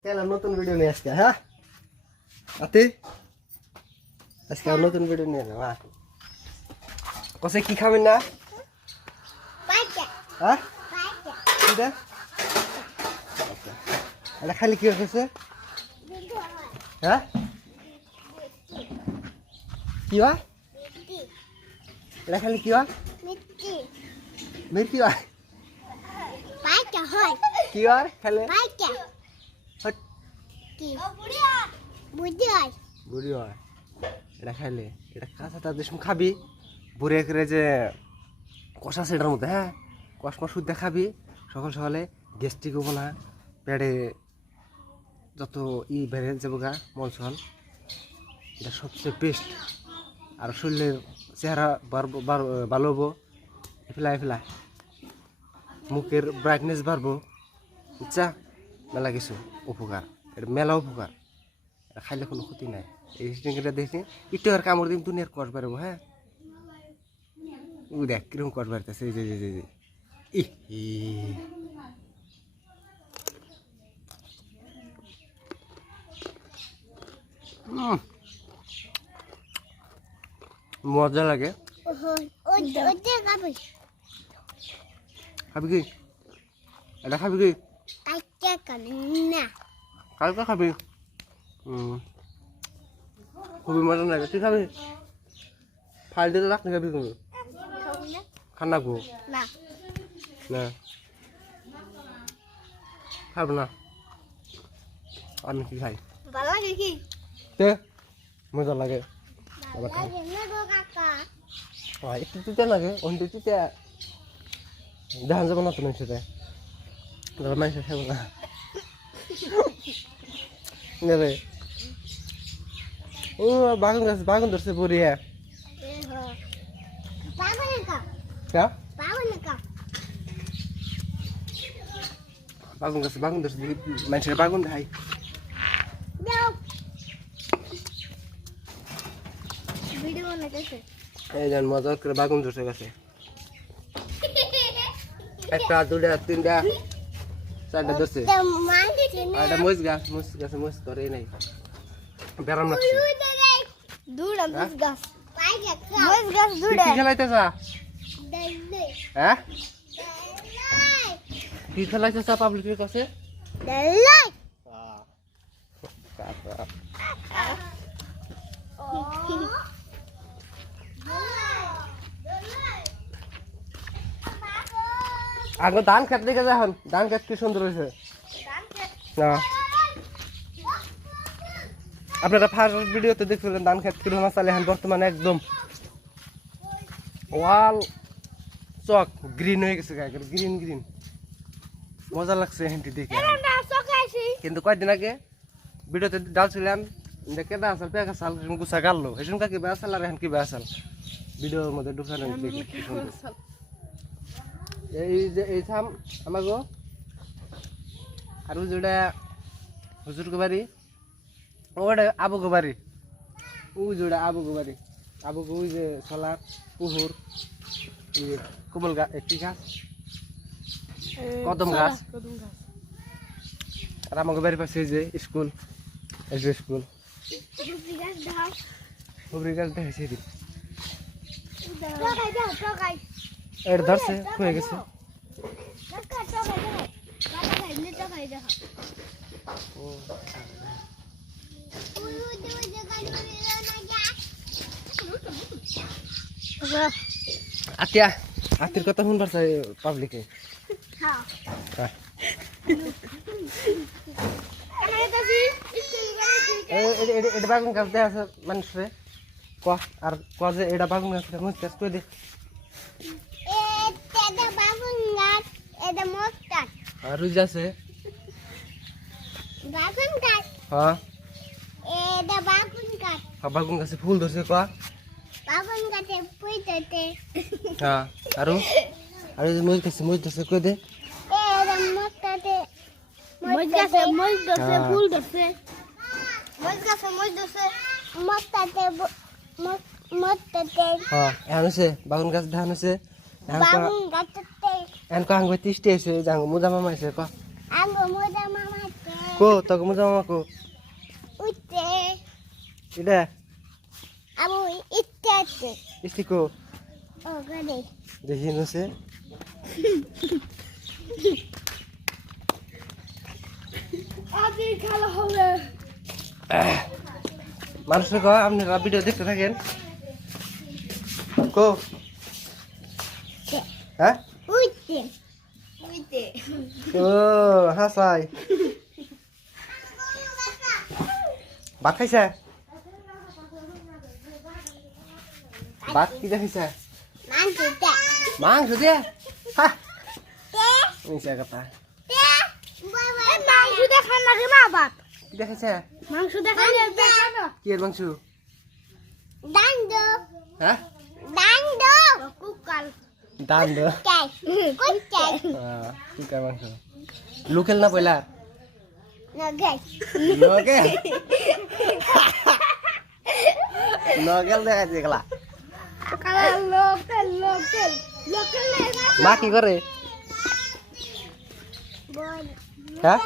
Kailan notun video niya aska, ha? Ate? Aska notun video niya na, ha? Kose ki খাবেন না? পাইকা হ্যাঁ? পাইকা কিটা? এটা খালি কি হচ্ছে? বিধু হয় হ্যাঁ? কি হয়? মিষ্টি এটা খালি কি হয়? মিষ্টি মিষ্টি হয়? পাইকা হয় কি হয়? খালি? পাইকা হট, কি বুদ্ধি হয় বুড়ি হয়। এটা খাইলে এটা কাঁচা তার দেশ খাবি বুড়ে করে যে কষা সেটার মধ্যে, হ্যাঁ, কষমা শুদ্ধ খাবি সকাল সকালে গ্যাস্ট্রিক হবো না, পেটে যত বেড়ে যাবো গা মলসল, এটা সবচেয়ে বেস্ট। আর শরীরের চেহারা ভালো হবো, এফেলা এফেলা মুখের ব্রাইটনেস বাড়বো, বুঝছা? মেলা কিছু উপকার, এটা মেলা উপকার, এটা খাইলে কোনো ক্ষতি নাই। এই সিস্টেমটা দেখি একটু আর কামড় দিন দুনিয়ার কষ বাড়বো, হ্যাঁ। ও দেখ কিরকম কষ বাড়তেছে, এই যে যে যে মজা লাগে। ওইটা খাবি খাবি কি? এটা খাবি কি? কাইটা কানে না কালকে খাবি? খুবই মজা লাগে। তুই খাবি? ফাল দিতে রাখতে খাবি তুমি? খাবো না খান্না গো না না খাবো না, আমি কি খাই? ভালো লাগে কি তে মজা লাগে। ভালো লাগে না গো কাকা একটু তিতে লাগে, অন্য তিতে দেখা যাবো না তো মানুষের, মানুষের খাবো না রে। ও বাগুন ধরছে পড়িয়া, পাবো না কা কা পাবো না কা বাগুন ধরছে মানুষের বাগুন দেখাই। দাও ভিডিও বানাইতেছে এই যেন মজা করে বাগুন ধরছে গেছে, একটা দুটা তিনটা চারটা ধরছে। তো মাংকি না আর এটা মরিচ গাছে মরিচ ধরে নাই, বেড়াম লাগছে। দুড়া হ্যাঁ? মুজ গাছ পাইকা মুজ গাছ তুই দুড়া কি খেলাইতেছা? দলে হ্যাঁ, দলাই কি খেলাইতেছা পাবলিকের কাছে? দলাই আগে ধান খেত দেখে যা, এখন ধান খেত কি সুন্দর হয়েছে। না আপনারা ফার্স্ট ভিডিওতে দেখছিলেন ধান খেত কিরকম চালে, এখন বর্তমানে একদম ওয়াল চক গ্রিন হয়ে গেছে, গায়ে গ্রিন গ্রিন মজা লাগছে হেঁটে দেখে। না সকাইছি কিন্তু কয়েকদিন আগে ভিডিওতে ডালছিলাম দেখে দা আসাল পেঁকা সাল গুছা গাললো, হেসুন কাকি বেসাল আর এখন কি বেসাল ভিডিওর মধ্যে ঢুকানো দেখি কি সুন্দর। এই যে এই থাম আমাগো আর ওই যেটা হুজুরকে বাড়ি, ওটা আবুকে বাড়ি, ওই যেটা আবুকে বাড়ি, আবুকে ওই যে সোলার পুহুর কোমল গাছ, কি গাছ? কদম গাছ। আর আমাকে বাড়ির পাশে যে স্কুল, স্কুল গাছ দাও হুবরি গাছ দেখাইছে এদিন, সকাই দাও সকাই এটা ধরছে হয়ে গেছে। সকাই সকাই দাও সকাই নে সকাই দাও আতিয়া আতির কথা শুনবার চাই পাবলিকে। হ্যাঁ এটা বাগুন গাছ দেওয়া আছে মানুষরে ক, আর ক যে এটা বাগুন গাছ গাছ করে দে। এটা বাগুন গাছ এটা মস্তান আর রুজ আছে, বাগুন গাছ হ্যাঁ এটা বাগুন গাছ বাগুন গাছে ফুল ধরছে ক, বাগুন গাছে পুইতেতে হ্যাঁ আরো আর মরিচ ধরছে করে দে। এটা মস্তাতে মরিচ গাছে ফুল ধরছে মরিচ গাছে মরিচ ধরছে মস্তাতে মস্তাতে হ্যাঁ এখন হচ্ছে বাগুন গাছ ধান হচ্ছে, বাগুন গাছতে এখন ক আঙ্গ 30টি আছে, জাঙ্গ মুদা মামা আছে ক আঙ্গো মোদা মামাতে কো তোকে মজা মামা কো উঠতে এটা আবু ইচ্ছে আছে ইস্তি কো ও গদে দেখি নছে আজকে খেলা হবে মানুষ কো আপনারা ভিডিও দেখতে থাকেন কো হ্যাঁ উঠতে উঠতে ও হাসাই ভাত খাইছে ভাত কি দেখাইছে মানতে মাংস দিয়ে হা তে মিশা কথা তে মাংস দেখান লাগে মা বাপ কি দেখাইছে মাংস দেখান দেখানো কি এর মাংস দান্ড হ্যাঁ দান্ড কুকাল দান দো কাই কুকাল কি কার মাংস লোকেল না পয়লা নগে নগেল নগেল দেখাইছে গলা লোকাল লোকাল লোকাল মা কি করে বল হ্যাঁ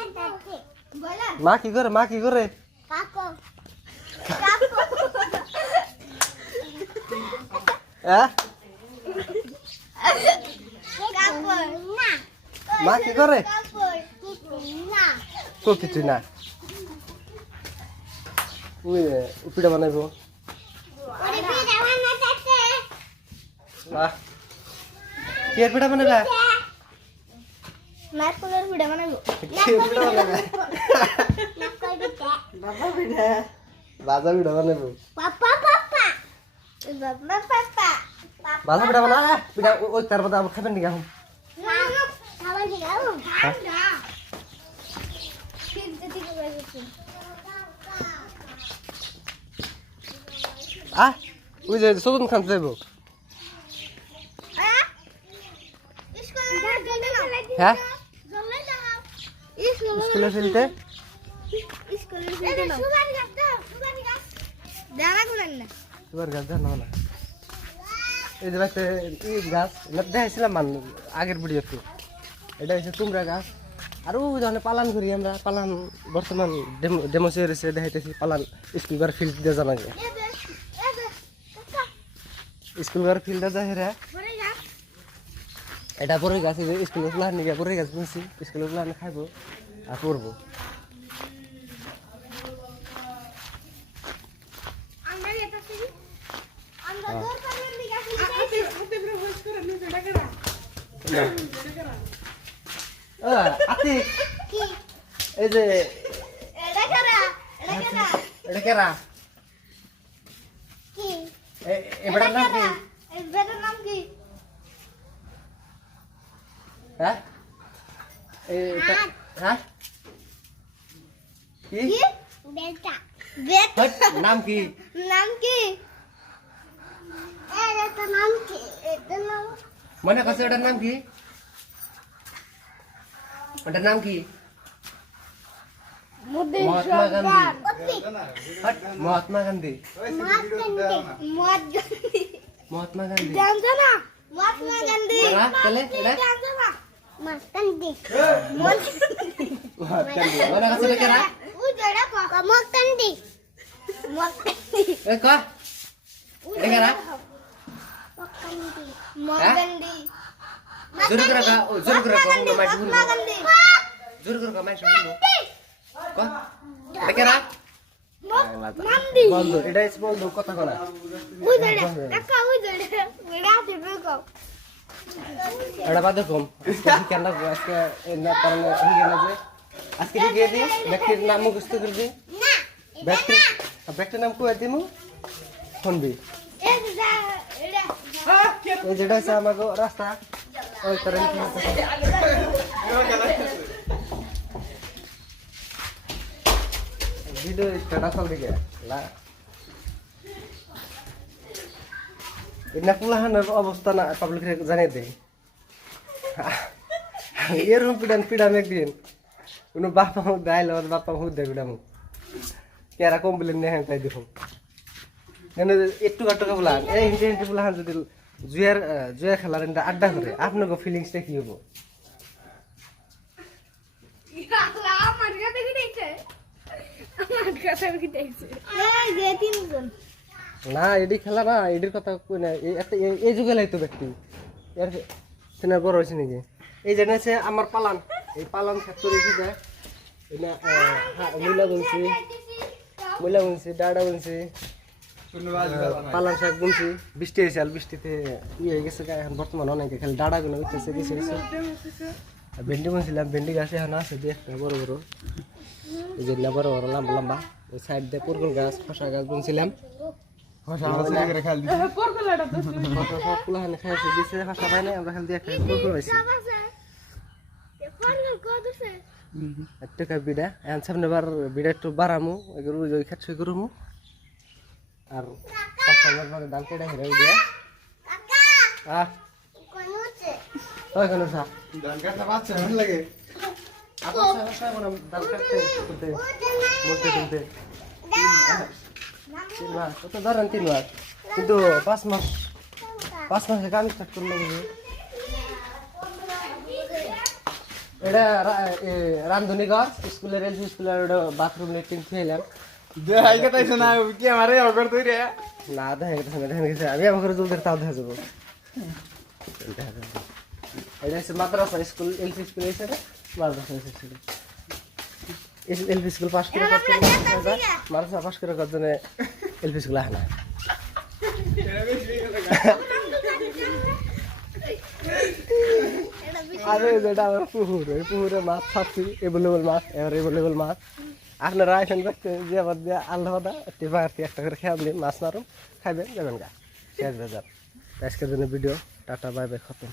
বলা মা কি করে মা কি করে কাকো কাকো হ্যাঁ কাকো না মা কি করে কাকো না কো কিছু না ওই পিঠা বানাইবো ওরে পিঠা বানাতে বাহ কি এর পিঠা বানাইবা নারকলের পিঠা বানাবো কি এর পিঠা বানাইবা নারকল পিঠা বাবা পিঠা বাজা পিঠা বানাইবো পাপা পাপা বাবা পাপা বাজা পিঠা বানা পিঠা ওই তার মধ্যে আবার খাবেন নাকি এখন না খাবার কি খাবো ঠান্ডা ঠিক ঠিক আছে ওই যে সদন খান যাইব হ্যাঁ স্কুলে ফেলতে তোমার গাছ জানো না এই যে একটা এই গাছ দেখাইছিলাম আগের ভিডিওতে এটা হচ্ছে কুমড়া গাছ আর ওই ধরনের পালান করি আমরা পালান বর্তমান ডেমো সেরেছে দেখাইতেছি পালান স্কুল ঘর ফিল্ড দিয়ে জানা যায় স্কুল ঘর ফিল্ডে যায় হেরা এটা পরে গাছ স্কুলের প্লান নিয়ে পরে গাছ বুঝছি স্কুলের প্লান খাইবো আর পড়বো আতিক এই যে এটা কেরা এবারে নাম কি হ্যাঁ হ্যাঁ কি হট, নাম কি নাম কি এটা নাম কি এটা নাম মনে করছে ওটার নাম কি ওটার নাম কি মহাত্মা গান্ধী হট, মহাত্মা গান্ধী মহাত্মা গান্ধী মহাত্মা গান্ধী কেরা? কেলে? এটা? মহাত্মা গান্ধী মহাত্মা গান্ধী মনে করছে এটা কেরা? মহাত্মা গান্ধী এ ক এটা কেরা? জোরে করে কা ও জোরে করে কা হুনো মাইক হুনো জোরে করে কা মাইক হুনো ক এটা কেরা? বন্ধু এটা ইস বন্ধু কথা কনা এটা বাদ দেখুন কেন আজকে না কারণে ঠিক না যে আজকে কি দিয়ে দিই ব্যক্তির নাম মুখস্থ করে দিই ব্যক্তির নাম কই দিমু শুনবি এই যেটা হচ্ছে আমাকে রাস্তা ওই করে ভিডিও স্টার্ট আসল দিকে এটা পুলাহানের অবস্থা না পাবলিক জানিয়ে দেয় এরকম পিডাম একদিন কোনো বাপা মুখ দেয় বাপা মুখ দেয় পিডাম কেরা কমপ্লেন নিয়ে তাই দেখুন একটু টাকা বলান এই হিন্দি হিন্দি বলান যদি জুয়া খেলার আড্ডা করে আপনার ফিলিংসটা কি হবো এই যে তিনজন না এডি খেলা না এডির কথা কই না এই যুগে লাইতো ব্যক্তি এর সিনা বড় হইছে নাকি এই জানেছে আমার পালান এই পালান ফ্যাক্টরি থেকে এটা মূলা বুনছি ডাডা বুনছি পালান শাক বুনছি বৃষ্টি হয়েছে আর বৃষ্টিতে হয়ে গেছে এখন বর্তমান অনেক খালি ডাডা গুলো উঠতেছে দিছে ভেন্ডি বুনছিলাম ভেন্ডি গাছ এখন আছে দুই একটা বড় বড় এই যে বড় বড় লম্বা লম্বা ওই সাইড দিয়ে পুরকুল গাছ খসা গাছ বুনছিলাম বিড়া এখন সামনে বার বিড়া একটু বাড়ামু ওই খেত করমু আর ধান কেটে হেরে দিয়া ওই কেন সা ধান কাটতে পারছে ভালো লাগে ধান কাটতে মরতে তুলতে 3 মাস কত ধরেন 3 মাস কিন্তু 5 মাসে কাম স্টার্ট করলে বুঝি এটা রান্ধনি ঘর স্কুলের এলপি স্কুলের বাথরুম লেট্রিন খেলাম দেখাই গেছে না কি আমারে অগর তুই রে না দেখা গেছে আমি আমার ঘরে জলদি তাও দেখা যাবো এটা হচ্ছে মাদ্রাসা স্কুল এলপি স্কুল এসে মাদ্রাসা স্কুল এলপি স্কুল পাস করে মাদ্রাসা পাস করে কত জনে এলপি স্কুল আহে না আরে যেটা আমার পুকুর ওই পুকুরে মাছ ছাড়ছি এভেলেবল মাছ এভেলেবল মাছ আপনারা আইসেন দেখতে যে আবার দিয়ে আল্লাহ টিপা আর একটা করে খেয়াল দিন মাছ মারুন খাইবেন যাবেন গা শেষ বেজার আজকের জন্য ভিডিও টাটা বাই বাই খতম।